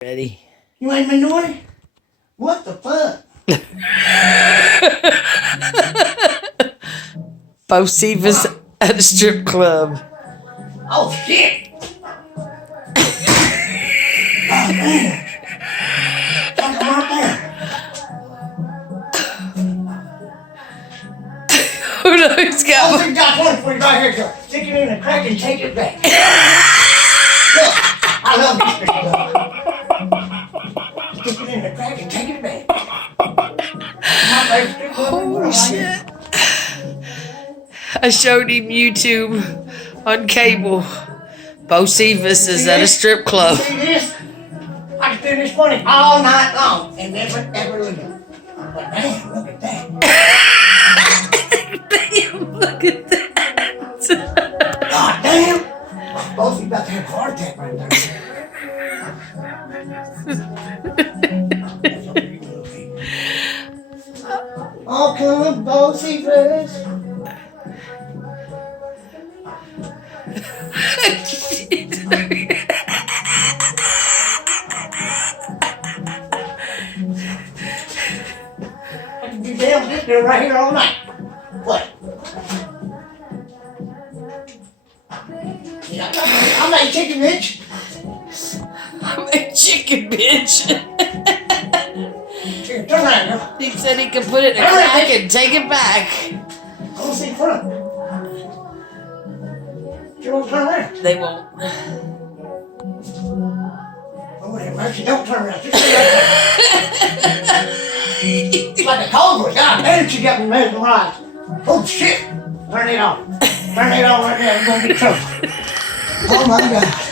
Ready? You ain't been doing it? What the fuck? Bo-sea-fus at a strip club. Oh shit! Oh man! Something right there. Oh no, he's got Oh, one. we got one for you right here, Joe. Stick it in the crack and take it back. Look, I love this big stuff. Stick it in the crack and take it back. My favorite strip club in the world, Oh shit. I showed him YouTube on cable. Bo-sea-fus is at a strip club. See this? I can spend this money all night long and never ever leave. But damn, look at that. Damn, look at that. God damn! Both of you about to have a heart attack right there. Oh, come Bo-sea-fus. I can be damn sitting there right here all night. What? Yeah, I'm a chicken bitch. I'm a chicken bitch. Here, turn around, girl. He said he could put it in a crack and take it back. Go see front. You won't turn around. They won't. Oh, wait, mercy, don't turn around. Just stay right there. It's like a cobra. God damn, she got me mesmerized. Oh, shit. Turn it on. Turn it on right now. You're going to be trouble. Oh, my God.